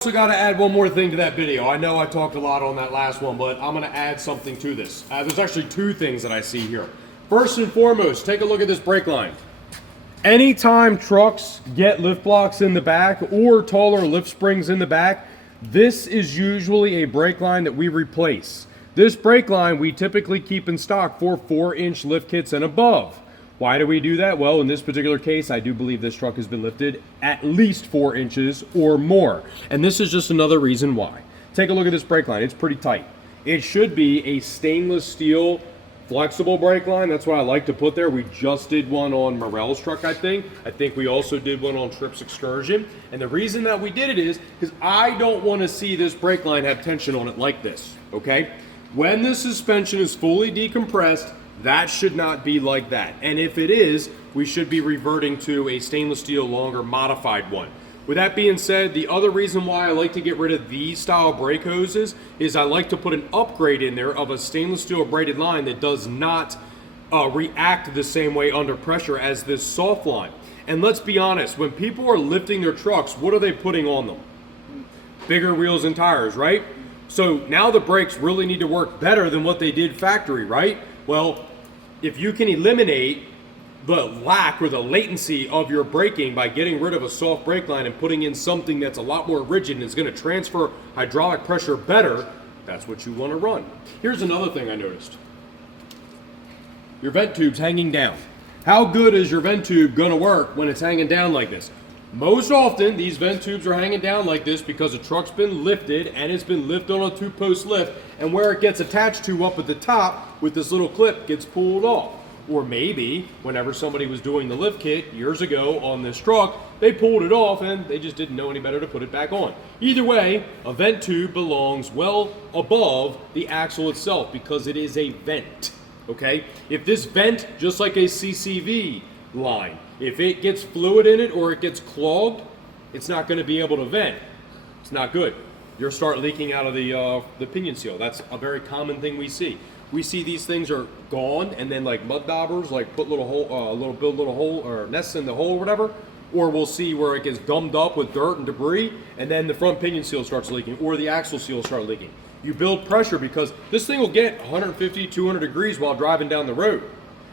Also got to add one more thing to that video. I know I talked a lot on that last one, but I'm going to add something to this. There's actually two things that I see here. First and foremost, take a look at this brake line. Anytime trucks get lift blocks in the back or taller lift springs in the back, this is usually a brake line that we replace. This brake line we typically keep in stock for 4-inch lift kits and above. Why do we do that? Well, in this particular case, I do believe this truck has been lifted at least 4 inches or more. And this is just another reason why. Take a look at this brake line. It's pretty tight. It should be a stainless steel flexible brake line. That's what I like to put there. We just did one on Morel's truck, I think. I think we also did one on Tripp's Excursion. And the reason that we did it is because I don't want to see this brake line have tension on it like this, okay? When the suspension is fully decompressed, that should not be like that. And if it is, we should be reverting to a stainless steel longer modified one. With that being said, the other reason why I like to get rid of these style brake hoses is I like to put an upgrade in there of a stainless steel braided line that does not react the same way under pressure as this soft line. And let's be honest, when people are lifting their trucks, what are they putting on them? Bigger wheels and tires, right? So now the brakes really need to work better than what they did factory, right? Well, if you can eliminate the lack or the latency of your braking by getting rid of a soft brake line and putting in something that's a lot more rigid and is going to transfer hydraulic pressure better, that's what you want to run. Here's another thing I noticed. Your vent tube's hanging down. How good is your vent tube going to work when it's hanging down like this? Most often, these vent tubes are hanging down like this because the truck's been lifted and it's been lifted on a 2-post lift, and where it gets attached to up at the top with this little clip gets pulled off. Or maybe whenever somebody was doing the lift kit years ago on this truck, they pulled it off and they just didn't know any better to put it back on. Either way, a vent tube belongs well above the axle itself because it is a vent, okay? If this vent, just like a CCV line, if it gets fluid in it or it gets clogged, it's not going to be able to vent. It's not good. You'll start leaking out of the pinion seal. That's a very common thing we see. We see these things are gone, and then like mud daubers, like put little hole, build little hole or nests in the hole or whatever. Or we'll see where it gets gummed up with dirt and debris, and then the front pinion seal starts leaking, or the axle seal start leaking. You build pressure because this thing will get 150, 200 degrees while driving down the road.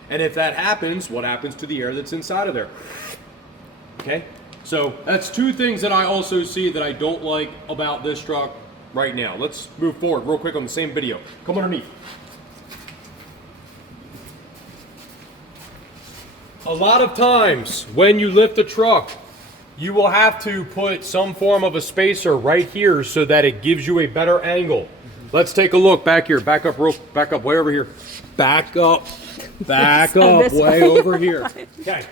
And if that happens, what happens to the air that's inside of there? Okay, so that's two things that I also see that I don't like about this truck right now. Let's move forward real quick on the same video. Come underneath. A lot of times when you lift a truck, you will have to put some form of a spacer right here so that it gives you a better angle. Let's take a look back here. Back up way over here. Back up way over here. Okay.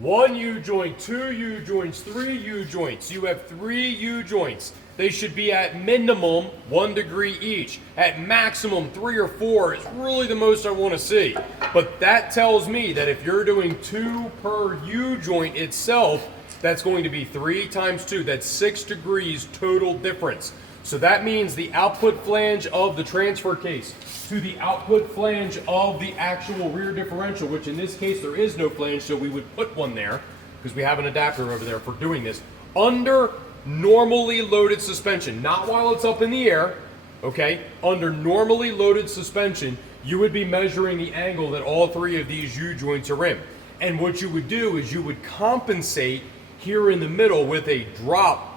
1 U-joint, 2 U-joints, 3 U-joints. You have 3 U-joints. They should be at minimum 1 degree each. At maximum 3 or 4 is really the most I want to see. But that tells me that if you're doing 2 per U-joint itself, that's going to be 3 times 2. That's 6 degrees total difference. So that means the output flange of the transfer case to the output flange of the actual rear differential, which in this case there is no flange, so we would put one there because we have an adapter over there for doing this, under normally loaded suspension, not while it's up in the air, okay? Under normally loaded suspension, you would be measuring the angle that all 3 of these U-joints are in. And what you would do is you would compensate here in the middle with a drop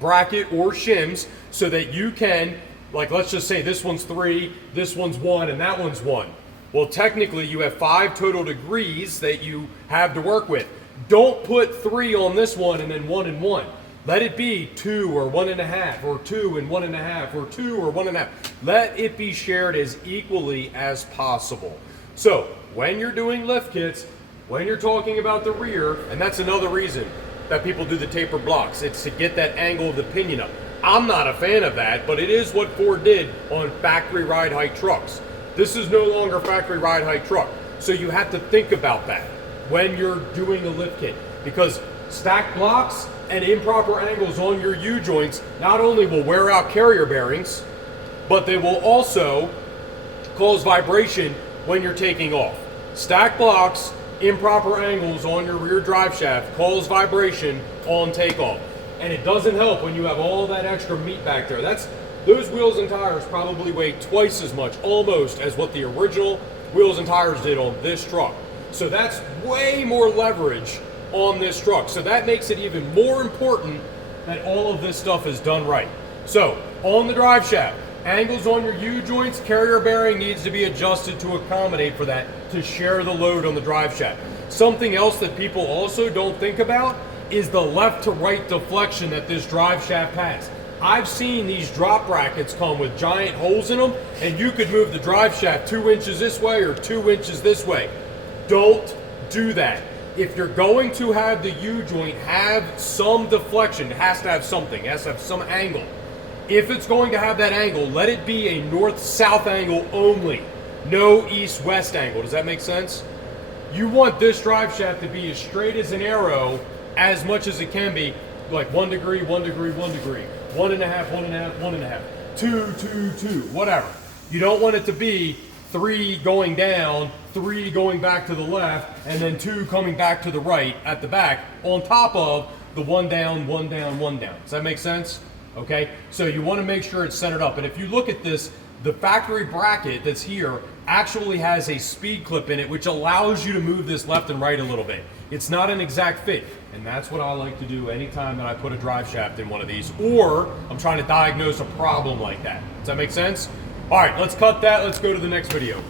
bracket or shims so that you can, like let's just say this one's 3, this one's 1, and that one's 1. Well, technically you have 5 total degrees that you have to work with. Don't put 3 on this one and then 1 and 1. Let it be 2 or 1.5 or 2 and 1.5 or 2 or 1.5. Let it be shared as equally as possible. So when you're doing lift kits, when you're talking about the rear, and that's another reason that people do the taper blocks, it's to get that angle of the pinion up. I'm not a fan of that, but it is what Ford did on factory ride height trucks. This is no longer factory ride height truck. So you have to think about that when you're doing a lift kit, because stacked blocks and improper angles on your U-joints not only will wear out carrier bearings, but they will also cause vibration when you're taking off. Stacked blocks, improper angles on your rear drive shaft cause vibration on takeoff. And it doesn't help when you have all that extra meat back there. Those wheels and tires probably weigh twice as much, almost, as what the original wheels and tires did on this truck. So that's way more leverage on this truck. So that makes it even more important that all of this stuff is done right. So on the drive shaft, angles on your U-joints, carrier bearing needs to be adjusted to accommodate for that, to share the load on the drive shaft. Something else that people also don't think about is the left to right deflection that this drive shaft has. I've seen these drop brackets come with giant holes in them, and you could move the drive shaft 2 inches this way or 2 inches this way. Don't do that. If you're going to have the U-joint have some deflection, it has to have something, it has to have some angle. If it's going to have that angle, let it be a north-south angle only, no east-west angle. Does that make sense? You want this drive shaft to be as straight as an arrow as much as it can be, like 1 degree, 1 degree, 1 degree, 1.5, 1.5, 1.5, 2, 2, 2, whatever. You don't want it to be 3 going down, 3 going back to the left, and then 2 coming back to the right at the back on top of the 1 down, 1 down, 1 down. Does that make sense? Okay, so you want to make sure it's centered up. And if you look at this, the factory bracket that's here actually has a speed clip in it, which allows you to move this left and right a little bit. It's not an exact fit, and that's what I like to do anytime that I put a drive shaft in one of these, or I'm trying to diagnose a problem like that. Does that make sense? All right, let's cut that. Let's go to the next video.